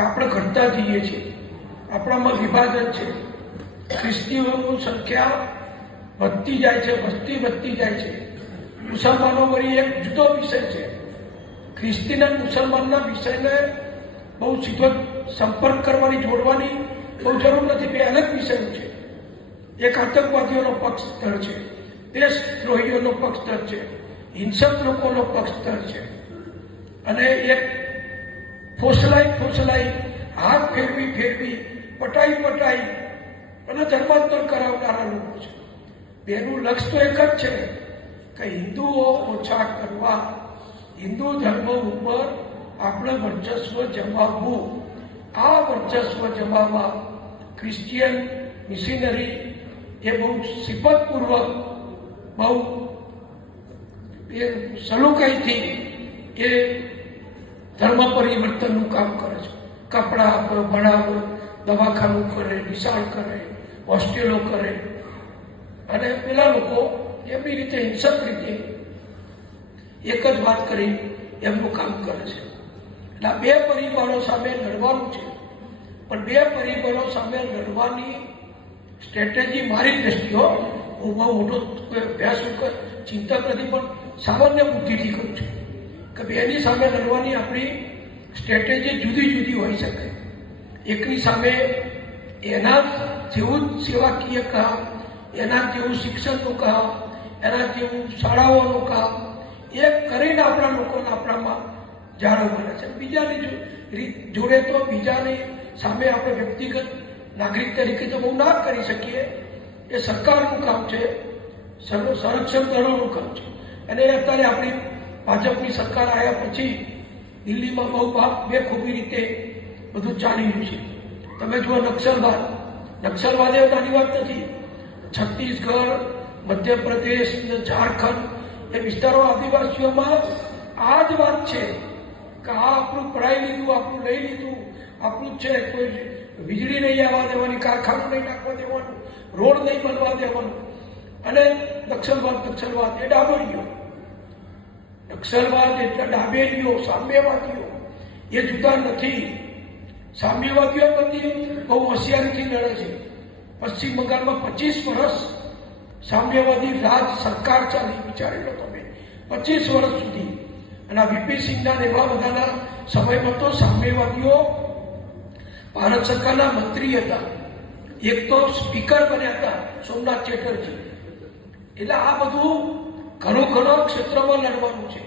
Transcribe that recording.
આપણે ઘટતા જઈએ છીએ, આપણામાં વિભાજન છે, ખ્રિસ્તીઓની સંખ્યા વધતી જાય છે, વસ્તી વધતી જાય છે. મુસલમાનો વળી એક જુદો વિષય છે. ખ્રિસ્તીના મુસલમાનના વિષયને બહુ સીધો સંપર્ક કરવાની, જોડવાની બહુ જરૂર નથી. બે અલગ વિષયો છે. એક આતંકવાદીઓનો પક્ષધર છે, દેશદ્રોહીઓનો પક્ષધર છે, હિંસક લોકોનો પક્ષધર છે, અને એક ફોસલાઈ હાથ ફેરવી પટાઈ અને ધર્માંતર કરાવનારા લોકો છે. બેનું લક્ષ્ય તો એક જ છે કે હિન્દુઓ ઓછા કરવા, હિન્દુ ધર્મ ઉપર આપણે વર્ચસ્વ જમાવવું. આ વર્ચસ્વ જમાવવા ક્રિશ્ચિયન મિશનરી એ બહુ સિફતપૂર્વક, બહુ સલુકાઈથી એ ધર્મ પરિવર્તનનું કામ કરે છે. કપડાં આપે, ભણાવે, દવાખાનું કરે, નિશાળ કરે, હોસ્ટેલો કરે, અને પેલા લોકો એમની રીતે હિંસક રીતે એક જ વાત કરી એમનું કામ કરે છે. એટલે બે પરિબળો સામે લડવાનું છે, પણ બે પરિબળો સામે લડવાની સ્ટ્રેટેજી મારી દ્રષ્ટિઓ, હું બહુ મોટો અભ્યાસ ચિંતક નથી, પણ સામાન્ય બુદ્ધિથી કહું છું કે બેની સામે લડવાની આપણી સ્ટ્રેટેજી જુદી જુદી હોઈ શકે. એકની સામે એના જેવું સેવાકીય કામ, એના જેવું શિક્ષણનું કામ, એના જેવું શાળાઓનું કામ એ કરીને આપણા લોકોને આપણામાં જાળો બને છે. બીજાની જોડે તો બીજાની સામે આપણે વ્યક્તિગત નાગરિક તરીકે તો બહુ ના કરી શકીએ. એ સરકારનું કામ છે, સંરક્ષણ દળોનું કામ છે. અને અત્યારે આપણી ભાજપની સરકાર આવ્યા પછી દિલ્હીમાં બહુ બેખૂબી રીતે બધું ચાલી રહ્યું છે. તમે જુઓ નક્સલવાદ એ નાની વાત નથી. છત્તીસગઢ, મધ્યપ્રદેશ, ઝારખંડ એ વિસ્તારો આદિવાસીઓમાં આ જ વાત છે કે આ આપણું પડાઈ લીધું, આપણું લઈ લીધું, આપણું જ છે. કોઈ વીજળી નહીં આવવા દેવાની, કારખાનું નહીં નાખવા દેવાનું, રોડ નહીં બનવા દેવાનું. અને નક્સલવાદ એ ડાબેરીઓ. નક્સલવાદ એટલે ડાબેરીઓ, સામ્યવાદીઓ એ જુદા નથી. સામ્યવાદીઓ બધી બહુ હોશિયારીથી લડે છે. પશ્ચિમ બંગાળમાં 25 વર્ષ સામ્યવાદી રાજ સરકાર ચાલી, વિચારી લો તમે, 25 વર્ષ સુધી. અને વીપી સિંહના એવા બધાના સમયમાં તો સામ્યવાદીઓ ભારત સરકારના મંત્રી હતા, એક તો સ્પીકર બન્યા હતા સોમનાથ ચેટર્જી. એટલે આ બધું ઘણો ક્ષેત્રમાં લડવાનું છે.